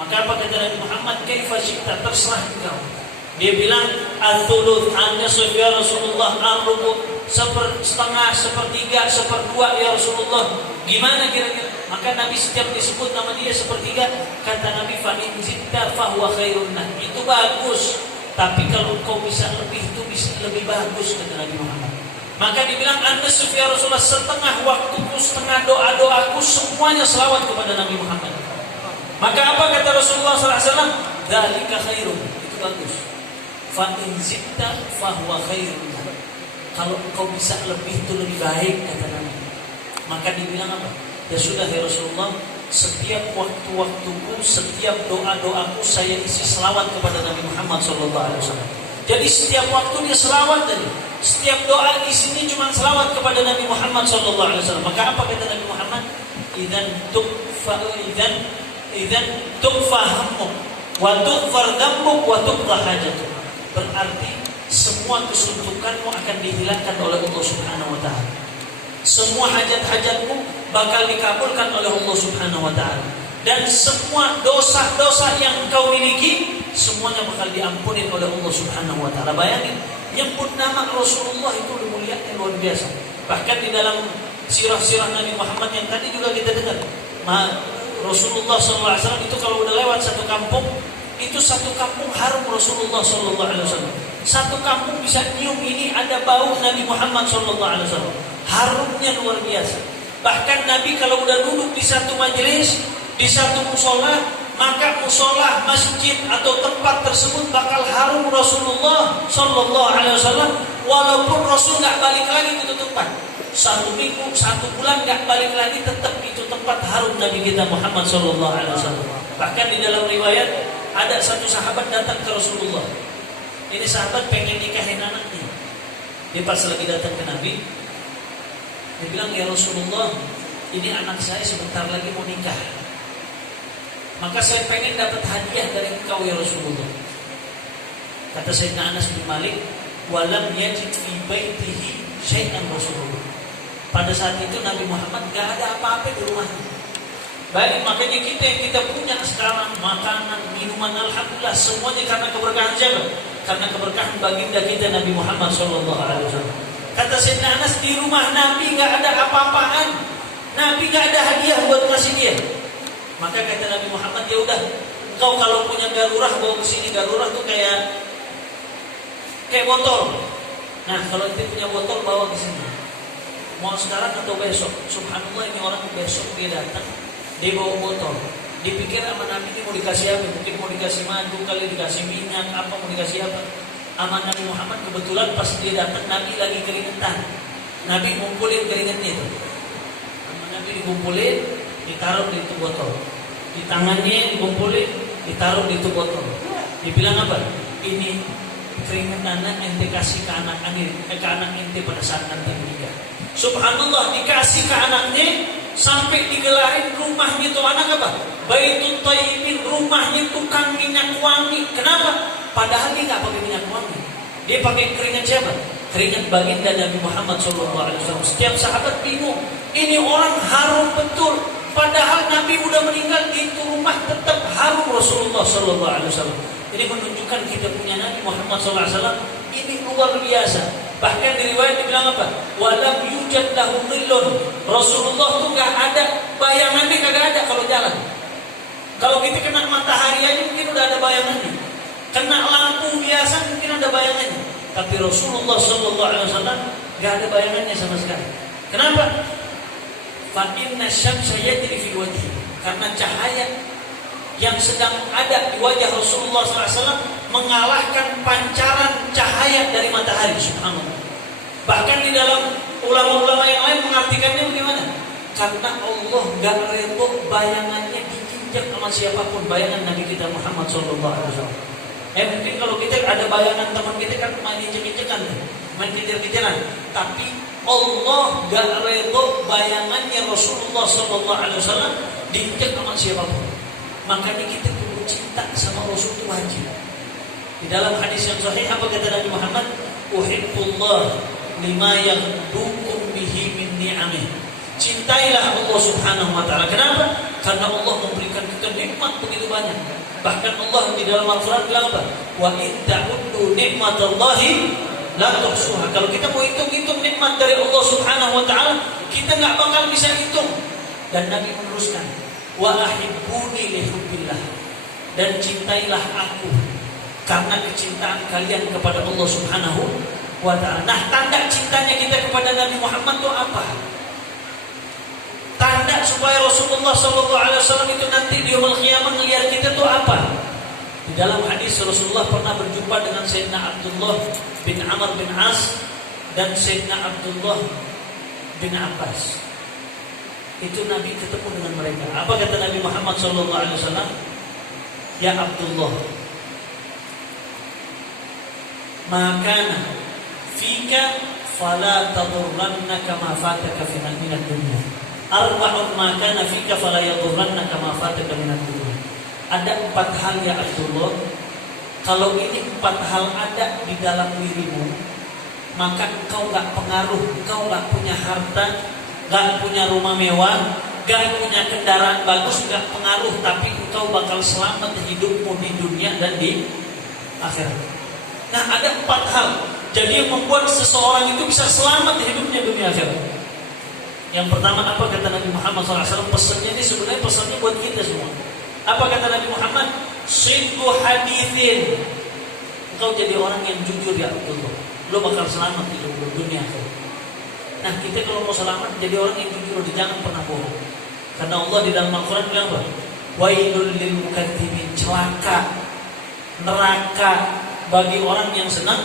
Maka apa kata Nabi Muhammad? Kaifa syi'ta, terserah engkau. Dia bilang, al-thuluth, an-nisf ya Rasulullah, al-rubu, setengah, sepertiga, seperdua ya Rasulullah. Gimana kira-kira? Maka Nabi setiap disebut nama dia sepertiga, kata Nabi, fa in zidta fa huwa khairun. Itu bagus. Tapi kalau kau bisa lebih, itu bisa lebih bagus, kata Nabi Muhammad. Maka dibilang, an-nisf ya Rasulullah, setengah waktuku, setengah doa-doaku, semuanya selawat kepada Nabi Muhammad. Maka apa kata Rasulullah SAW? Dzalika khairun, itu bagus. Fa in zidta fa huwa khairun. Kalau kau bisa lebih, itu lebih baik, kata Nabi. Maka dibilang apa? Ya sudah ya Rasulullah, setiap waktu-waktuku, setiap doa-doaku saya isi selawat kepada Nabi Muhammad SAW. Jadi setiap waktu dia selawat tadi. Setiap doa di sini cuma selawat kepada Nabi Muhammad SAW. Maka apa kata Nabi Muhammad? Idzan tughfa hammuk wa tughfar dhanbuk wa tuqda hajatuk. Berarti semua kesuntukanmu akan dihilangkan oleh Allah Subhanahu wa taala. Semua hajat-hajatmu bakal dikabulkan oleh Allah Subhanahu wa taala. Dan semua dosa-dosa yang kau miliki semuanya bakal diampuni oleh Allah Subhanahu wa taala. Bayangin, nyebut nama Rasulullah itu mulianya luar biasa. Bahkan di dalam sirah-sirah Nabi Muhammad yang tadi juga kita dengar, Rasulullah SAW itu kalau udah lewat satu kampung, itu satu kampung harum Rasulullah SAW. Satu kampung bisa nyium, ini ada bau Nabi Muhammad SAW. Harumnya luar biasa. Bahkan Nabi kalau udah duduk di satu majelis, di satu musola, maka musola, masjid atau tempat tersebut bakal harum Rasulullah SAW. Walaupun Rasul nggak balik lagi ke tempat, 1 minggu, 1 bulan nggak balik lagi, tetap itu tempat harum Nabi kita Muhammad SAW. Bahkan di dalam riwayat ada satu sahabat datang ke Rasulullah. Ini sahabat pengen nikahin anaknya. Dia pas lagi datang ke Nabi, dia bilang, ya Rasulullah, ini anak saya sebentar lagi mau nikah. Maka saya pengen dapat hadiah dari engkau ya Rasulullah. Kata Sayyidina Anas bin Malik, walam yajid fi baitihi syai'an Rasulullah. Pada saat itu Nabi Muhammad gak ada apa-apa di rumahnya. Baik, makanya kita yang kita punya sekarang, makanan, minuman, alhamdulillah, semuanya karena keberkahan siapa? Karena keberkahan baginda kita Nabi Muhammad SAW. Kata Sayyidina Anas, di rumah Nabi gak ada apa-apaan. Nabi gak ada hadiah buat ngasih dia. Maka kata Nabi Muhammad, ya udah, engkau kalau punya garurah bawa ke sini. Garurah tuh kayak botol. Nah, kalau kita punya botol bawa ke sini. Mau sekarang atau besok? Subhanallah, ini orang besok dia datang, dia bawa botol. Dipikir sama Nabi ini mau dikasih apa? Mungkin mau dikasih madu, kali dikasih minyak, apa mau dikasih apa? Sama Nabi Muhammad kebetulan pas dia datang, Nabi lagi keringetan. Nabi ngumpulin keringetnya itu. Sama Nabi dikumpulin, ditaruh di itu botol. Di tangannya dikumpulin, ditaruh di itu botol. Dibilang apa? Ini keringat anak ente kasih ke anak ente pada saat nanti menikah. Subhanallah, dikasih ke anaknya sampai digelarin rumahnya itu anak apa? Baitul Thayyibin, rumahnya tukang minyak wangi. Kenapa? Padahal dia nggak pakai minyak wangi. Dia pakai keringat siapa? Keringat baginda Nabi Muhammad SAW. Setiap sahabat bingung, ini orang harum betul. Padahal Nabi udah meninggal, itu rumah tetap harum Rasulullah SAW. Jadi menunjukkan kita punya Nabi Muhammad SAW ini luar biasa. Bahkan di riwayat dibilang apa? Walam yujad lahu dhillun. Rasulullah tuh gak ada bayangannya, kagak ada kalau jalan. Kalau kita kena matahari aja mungkin udah ada bayangannya. Kena lampu biasa mungkin ada bayangannya. Tapi Rasulullah SAW gak ada bayangannya sama sekali. Kenapa? Fa inna syamsa yajri fi wajhi. Karena cahaya yang sedang ada di wajah Rasulullah SAW mengalahkan pancaran cahaya dari matahari. Subhanallah. Bahkan di dalam ulama-ulama yang lain mengartikannya bagaimana? Karena Allah gak rela bayangannya diinjak sama siapapun, bayangan Nabi kita Muhammad SAW. Mungkin kalau kita ada bayangan teman kita kan main injek-injekan, main kejar-kejaran. Tapi Allah gak rela bayangannya Rasulullah SAW diinjak sama siapapun. Makanya kita perlu cinta sama Rasul itu wajib. Di dalam hadis yang sahih apa kata Nabi Muhammad? Uhibbullah lima yaghdukum bihi min ni'amih. Cintailah Allah Subhanahu wa taala. Kenapa? Karena Allah memberikan kita nikmat begitu banyak. Bahkan Allah di dalam Al-Quran bilang apa? Wa in ta'uddu nikmatallahi la tuhsuha. Kalau kita mau hitung-hitung nikmat dari Allah Subhanahu wa taala, kita enggak bakal bisa hitung. Dan Nabi meneruskan, wa ahibbuni li hubbillah. Dan cintailah aku karena kecintaan kalian kepada Allah Subhanahu wa ta'ala. Nah, tanda cintanya kita kepada Nabi Muhammad itu apa? Tanda supaya Rasulullah SAW itu nanti di yaumul qiyamah melihat kita itu apa? Di dalam hadis Rasulullah pernah berjumpa dengan Sayyidina Abdullah bin Amr bin As dan Sayyidina Abdullah bin Abbas. Itu Nabi ketemu dengan mereka. Apa kata Nabi Muhammad SAW? Ya Abdullah, makana fika fala tadurrannaka ma fataka minad dunya. Arba'un ma kana fika fala yadurrannaka ma fataka minad dunya. Ada 4 hal ya Abdullah. Kalau ini 4 hal ada di dalam dirimu, maka engkau gak pengaruh, engkau gak punya harta, gak punya rumah mewah, gak punya kendaraan bagus, gak pengaruh, tapi engkau bakal selamat hidupmu di dunia dan di akhirat. Nah, ada 4 hal. Jadi yang membuat seseorang itu bisa selamat hidupnya dunia akhirat. Yang pertama, apa kata Nabi Muhammad SAW? Pesannya ini sebenarnya pesannya buat kita semua. Apa kata Nabi Muhammad? Sidqu hadithin. Engkau jadi orang yang jujur ya Abdullah. Lo bakal selamat di dunia akhirat. Nah, kita kalau mau selamat jadi orang yang jujur, jangan pernah bohong. Karena Allah di dalam Al-Quran bilang apa? Wailul lil mukadzibin, celaka, neraka bagi orang yang senang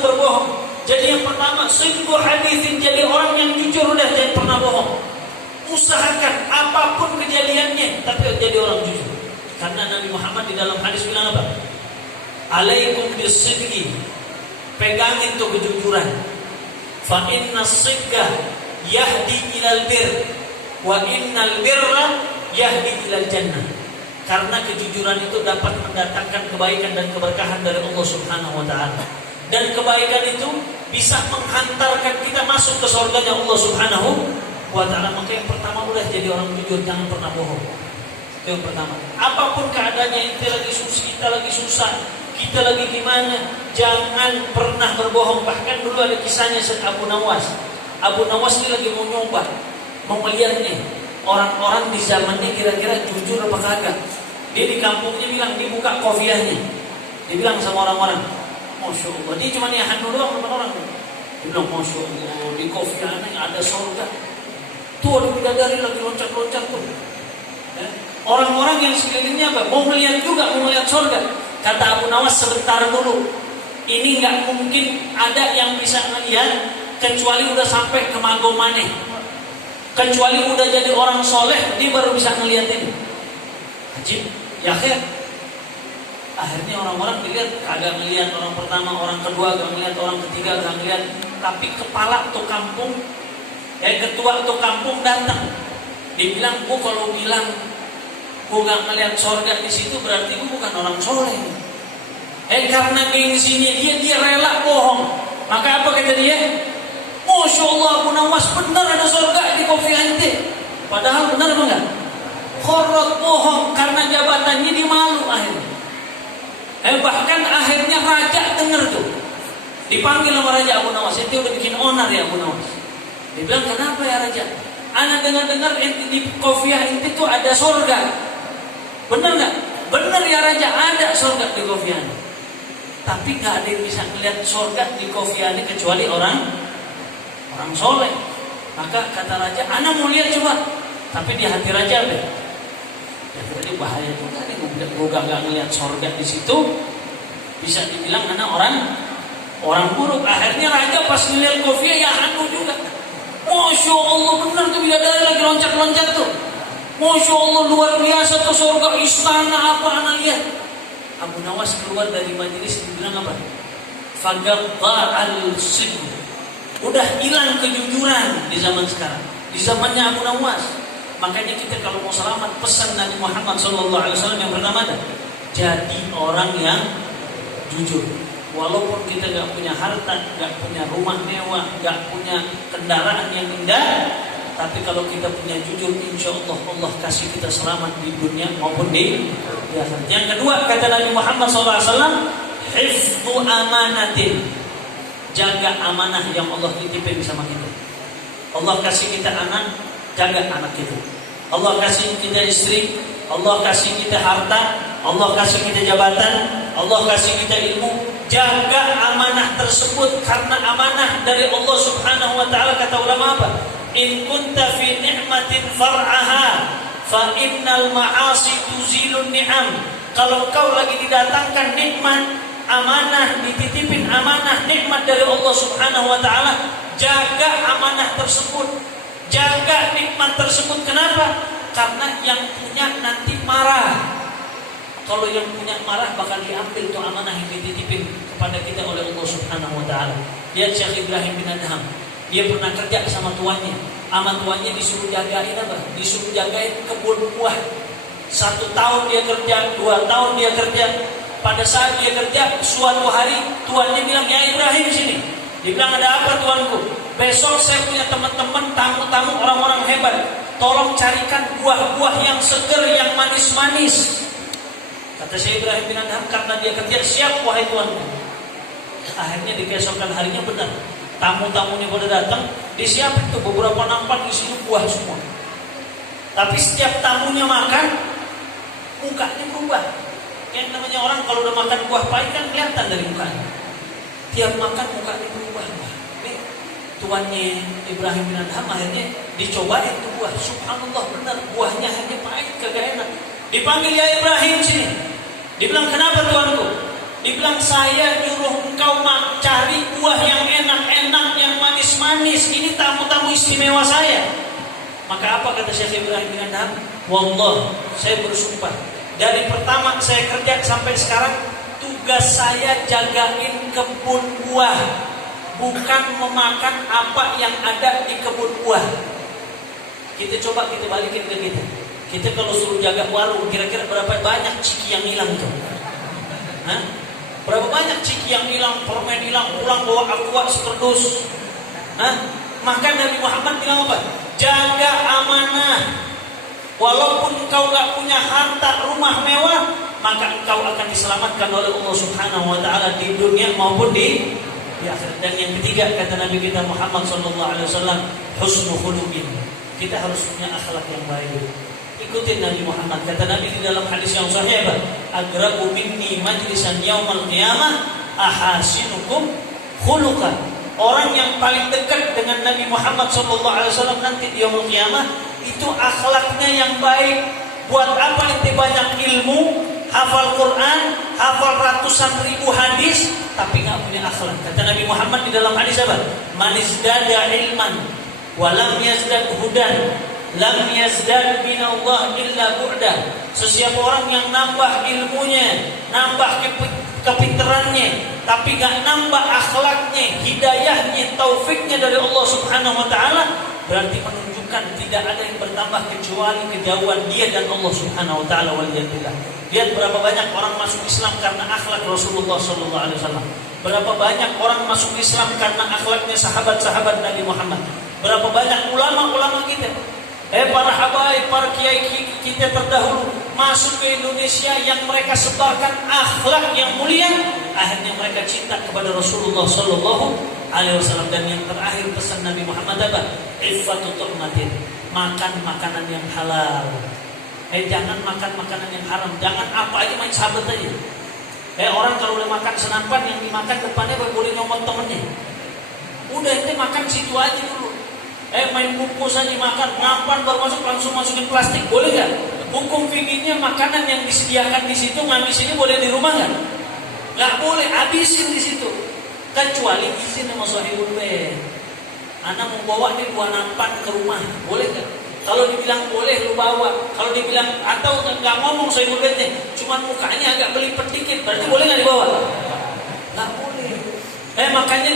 berbohong. Jadi yang pertama, sidqu haditsin, jadi orang yang jujur, udah jangan pernah bohong. Usahakan apapun kejadiannya, tapi jadi orang jujur. Karena Nabi Muhammad di dalam hadis bilang apa? Alaikum bisidqi, pegangin tuh kejujuran. Fa inna sidqa yahdi ilal bir, wa innal birra yahdi ilal jannah. Karena kejujuran itu dapat mendatangkan kebaikan dan keberkahan dari Allah Subhanahu wa taala. Dan kebaikan itu bisa menghantarkan kita masuk ke surganya Allah Subhanahu wa taala. Maka yang pertama, udah jadi orang jujur, jangan pernah bohong. Itu yang pertama. Apapun keadaannya, kita lagi susah, kita lagi gimana, jangan pernah berbohong. Bahkan dulu ada kisahnya Abu Nawas. Abu Nawas ini lagi mau nyoba, mau melihat nih orang-orang di zamannya kira-kira jujur apa kagak. Dia di kampungnya bilang, dibuka kofiahnya. Dia bilang sama orang-orang, Masya Allah. Dia cuma niahan dulu sama orang. Dia bilang, Masya Allah, di kofiahnya ada surga. Tuh ada bidadari lagi loncat-loncat tuh. Ya. Orang-orang yang sekelilingnya apa? Mau melihat juga, mau melihat surga. Kata Abu Nawas, sebentar dulu. Ini nggak mungkin ada yang bisa melihat kecuali udah sampai ke Magomane. Kecuali udah jadi orang soleh, dia baru bisa melihat ini. Ajib, ya akhir. Akhirnya orang-orang dilihat, kagak melihat orang pertama, orang kedua gak melihat, orang ketiga gak melihat. Tapi kepala tuh kampung, ketua tuh kampung datang. Dia bilang, gua kalau bilang gua gak melihat surga di situ, berarti gua bukan orang soleh. Karena gengsinya dia rela bohong. Maka apa kata dia? Masya Allah, Abu Nawas, benar ada surga di kopi ente. Padahal benar apa enggak? Khorot bohong, karena jabatannya dia malu akhirnya. Bahkan akhirnya raja dengar tuh, dipanggil sama raja Abu Nawas. Itu udah bikin onar ya Abu Nawas. Dia bilang, kenapa ya raja? Ana dengar-dengar di kofiah ente tuh ada surga. Benar nggak? Benar ya raja, ada surga di kofiah. Tapi nggak ada yang bisa melihat surga di kofiah ini kecuali orang soleh. Maka kata raja, ana mau lihat coba. Tapi di hati raja apa? Ya berarti bahaya juga nih, gue gak ngelihat surga di situ. Bisa dibilang ana orang buruk. Akhirnya raja pas ngelihat kofiah ya anu juga. Masya Allah, benar tuh bidadari lagi loncat-loncat tuh. Masya Allah, luar biasa tuh surga, istana apa ana lihat. Abu Nawas keluar dari majelis, dibilang apa? Fagadda al-sidq. Udah hilang kejujuran di zaman sekarang, di zamannya Abu Nawas. Makanya kita kalau mau selamat, pesan Nabi Muhammad SAW yang pertama ada, jadi orang yang jujur. Walaupun kita gak punya harta, gak punya rumah mewah, gak punya kendaraan yang indah, Tapi kalau kita punya jujur, insya Allah Allah kasih kita selamat di dunia maupun di akhirat. Yang kedua kata Nabi Muhammad SAW, hifdzu amanatin, jaga amanah yang Allah titipin sama kita. Allah kasih kita anak, jaga anak kita. Allah kasih kita istri, Allah kasih kita harta, Allah kasih kita jabatan, Allah kasih kita ilmu. Jaga amanah tersebut, karena amanah dari Allah Subhanahu wa taala. Kata ulama apa? In kunta fi ni'matin far'aha fa innal ma'asi tuzilun ni'am. Kalau kau lagi didatangkan nikmat, amanah, dititipin amanah, nikmat dari Allah Subhanahu wa taala, jaga amanah tersebut. Jaga nikmat tersebut. Kenapa? Karena yang punya nanti marah. Kalau yang punya marah bakal diambil tuh amanah yang dititipin kepada kita oleh Allah Subhanahu wa taala. Lihat Syekh Ibrahim bin Adham. Dia pernah kerja sama tuannya. Sama tuannya disuruh jagain apa? Disuruh jagain kebun buah. 1 tahun dia kerja, 2 tahun dia kerja. Pada saat dia kerja, suatu hari tuannya bilang, "Ya Ibrahim sini." Dia bilang, "Ada apa tuanku?" "Besok saya punya teman-teman, tamu-tamu, orang-orang hebat. Tolong carikan buah-buah yang seger, yang manis-manis." Kata Syekh Ibrahim bin Adham, karena dia kerja, "Siap wahai tuanku." Akhirnya di keesokan harinya benar, tamu-tamunya pada datang, disiapin tuh beberapa nampan isinya buah semua. Tapi setiap tamunya makan, mukanya berubah. Yang namanya orang kalau udah makan buah pahit kan kelihatan dari mukanya. Tiap makan mukanya berubah. Nih, tuannya Ibrahim bin Adham akhirnya dicobain tuh buah. Subhanallah, benar buahnya hanya pahit, kagak enak. Dipanggil, "Ya Ibrahim sini." Dibilang, "Kenapa tuanku?" Dibilang, "Saya nyuruh engkau cari buah yang enak-enak, yang manis-manis. Ini tamu-tamu istimewa saya." Maka apa kata Syekh Ibrahim bin Adham? "Wallah, saya bersumpah, dari pertama saya kerja sampai sekarang, tugas saya jagain kebun buah, bukan memakan apa yang ada di kebun buah." Kita coba kita balikin ke kita. Kita kalau suruh jaga warung, kira-kira berapa banyak ciki yang hilang tuh? Hah? Berapa banyak ciki yang hilang, permen hilang, pulang bawa aqua sekerdus. Hah? Maka Nabi Muhammad bilang apa? Jaga amanah. Walaupun engkau gak punya harta rumah mewah, maka engkau akan diselamatkan oleh Allah Subhanahu wa taala di dunia maupun di akhirat. Dan yang ketiga kata Nabi kita Muhammad sallallahu alaihi wasallam, husnul khuluqin. Kita harus punya akhlak yang baik. Ikutin Nabi Muhammad. Kata Nabi di dalam hadis yang sahih, "Agrabu minni majlisan yaumal qiyamah ahasinukum khuluqan." Orang yang paling dekat dengan Nabi Muhammad SAW nanti di yaumul qiyamah itu akhlaknya yang baik. Buat apa ente banyak ilmu, hafal Quran, hafal ratusan ribu hadis, tapi nggak punya akhlak? Kata Nabi Muhammad di dalam hadis apa? "Man izdada ilman wa lam yazdad hudan, lam yazdad minallah illa bu'da." Sesiapa orang yang nambah ilmunya, nambah kepinterannya, tapi gak nambah akhlaknya, hidayahnya, taufiknya dari Allah Subhanahu wa taala, berarti menunjukkan tidak ada yang bertambah kecuali kejauhan dia dan Allah Subhanahu wa taala. Waliyadillah. Lihat berapa banyak orang masuk Islam karena akhlak Rasulullah sallallahu alaihi wasallam. Berapa banyak orang masuk Islam karena akhlaknya sahabat-sahabat Nabi Muhammad. Berapa banyak ulama-ulama kita, para habaib, para kiai kita terdahulu masuk ke Indonesia yang mereka sebarkan akhlak yang mulia, akhirnya mereka cinta kepada Rasulullah sallallahu alaihi wasallam. Dan yang terakhir pesan Nabi Muhammad apa? Iffatu tu'matin, makan makanan yang halal. Jangan makan makanan yang haram. Jangan apa aja main sahabat aja. Orang kalau udah makan senapan, yang dimakan depannya boleh nyomot temennya. Udah ente makan situ aja dulu. Main bungkus aja makan, nampan baru masuk langsung masukin plastik, boleh nggak? Hukum fikihnya makanan yang disediakan di situ ngabisinnya boleh di rumah nggak? Nggak boleh, habisin di situ. Kecuali izin sama sahibul bait. Anak mau bawa nih 2 nampan ke rumah, boleh nggak? Kalau dibilang boleh lu bawa, kalau dibilang atau nggak ngomong sahibul baitnya, cuman mukanya agak belipet dikit, berarti boleh nggak dibawa? Nggak boleh. Makanya